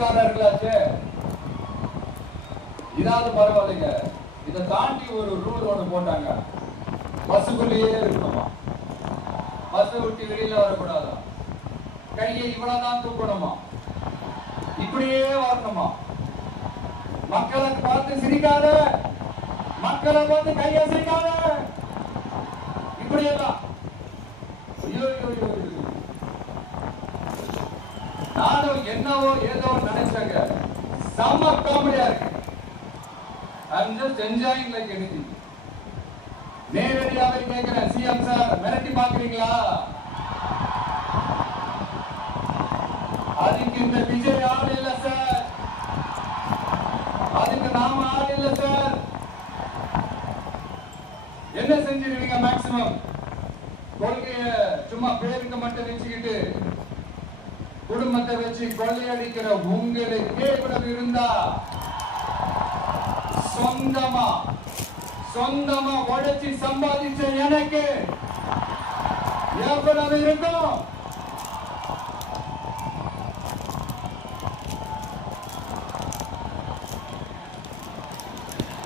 காவல்காரர்களாச்சு. இதாவது பரவாயில்லைங்க. இதை தாண்டி ஒரு ரூல் ஒன்று போட்டாங்க. பஸ்ஸுக்குள்ளேயே இருக்கணுமா, பஸ் விட்டு வெளியில வரக்கூடாதா, கையை இவ்வளவுதான் தூக்கணுமா, இப்படியே வரணுமா, மக்களை பார்த்து சிரிக்காத, மக்களை பார்த்து கையசைக்காத, இப்படியெல்லாம். நானும் என்னவோ ஏதோ நினைச்சங்க. செம்ம காமெடியா இருக்கு. I'm just enjoying like anything. நேரடியாவே கேட்கிறேன், சிஎம் சார் மிரட்டி பாக்குறீங்களா? அதுக்கு இந்த விஜய் ஆள் இல்ல சார், அதுக்கு நாம ஆள் இல்ல சார். என்ன செஞ்சிருவீங்க? மேக்சிமம் கொள்கைய சும்மா பேருக்கு மட்டும் வச்சுக்கிட்டு குடும்பத்தை வச்சு கொள்ளையடிக்கிற உங்களுக்கு இவ்வளவு இருந்தா சொந்தமா உழைச்சி சம்பாதிச்ச எனக்கு எவ்வளவு இருக்கும்?